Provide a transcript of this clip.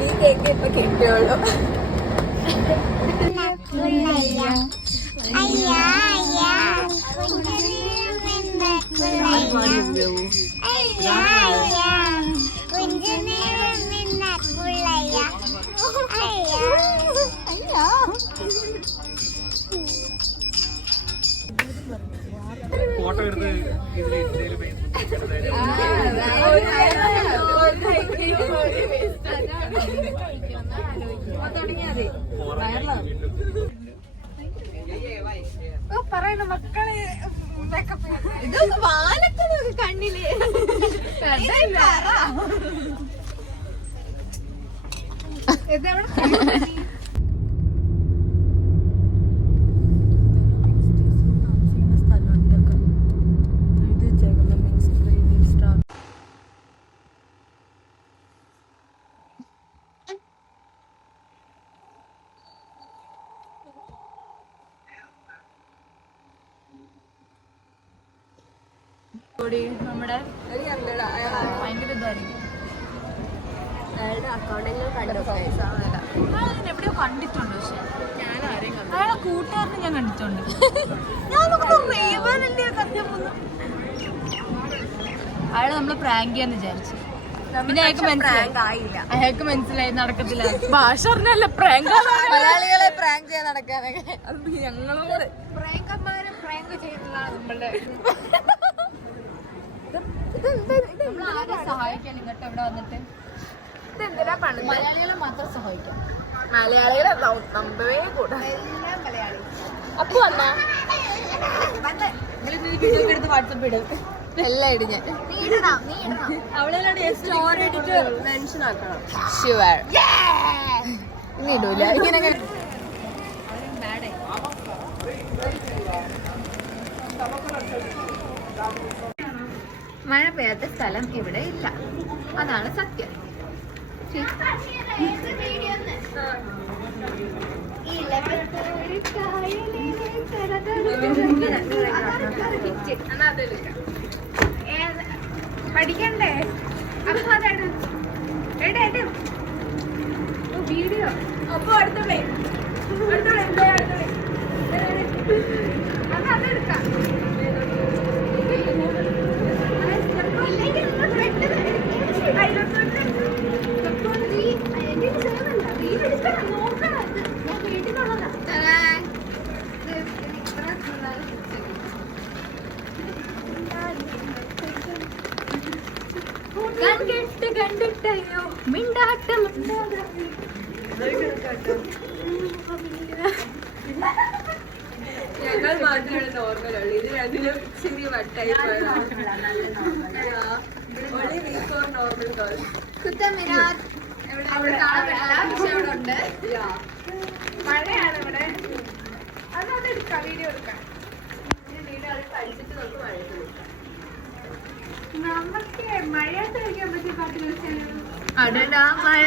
ഈ കേക്ക് ഇപ്പൊ കിട്ടിയുള്ളൂ. ഫോട്ടോ എടുത്ത് പറയണ മക്കളെ ഇതൊക്കെ വാലൊക്കെ കണ്ണില് നമ്മുടെ ഭയങ്കര ഇതായിരിക്കും. എവിടെയോ കണ്ടിട്ടുണ്ട്, പക്ഷെ അയാളെ കൂട്ടുകാരനെ ഞാൻ കണ്ടിട്ടുണ്ട്. അയാള് നമ്മള് പ്രാങ്ക് ചെയ്യാന്ന് വിചാരിച്ചു. പിന്നെ അയാൾക്ക് മനസ്സിലായി നടക്കത്തില്ല. ഭാഷ പറഞ്ഞല്ല പ്രാങ്ക്, മലയാളികളെ പ്രാങ്ക് ചെയ്യാൻ നടക്കാനൊക്കെ. അത് ഞങ്ങളോട് പ്രാങ്കന്മാരെ പ്രാങ്ക് ചെയ്യുന്നതാണ് നമ്മളുടെ. സഹായിക്കാൻ ഇങ്ങോട്ട് ഇവിടെ വന്നിട്ട് ഇതെന്തിനാ പണി? മലയാളികളെ മാത്രം സഹായിക്കാം. മലയാളികളെ നമ്പവേ കൂടാ. അപ്പൊ വന്നാ എടുത്ത് വാട്സപ്പ് ഇടും. എല്ലാം ഇടും ഞാൻ. സ്റ്റോറി ഇട്ടിട്ട് മെൻഷൻ ആക്കണം. ഷുവർ. ഇനി ഇടൂല ഇങ്ങനെ. മഴ പെയ്യാത്ത സ്ഥലം ഇവിടെ ഇല്ല, അതാണ് സത്യം. പഠിക്കണ്ടേ? അപ്പൊ വീഡിയോ അപ്പൊ അടുത്തുള്ളേ അതെടുക്കാം. കണ്ടിട്ടയോ മിണ്ടാട്ടം. ഞങ്ങൾ മാത്രമാണ് നോർമലുള്ളൂ. ഇത് രണ്ടിലും ശരി വട്ടായി ഉണ്ട്. മഴയാണ് ഇവിടെ. അതെടുക്കാം, വീഡിയോ എടുക്കാം. വീഡിയോ അത് കഴിച്ചിട്ട് നമുക്ക് മഴ കൊടുക്കാം. നമുക്ക് മഴയത്ത് കഴിക്കാൻ പറ്റിയ പാട്ട് കളിച്ചാലും. അടടാ മഴ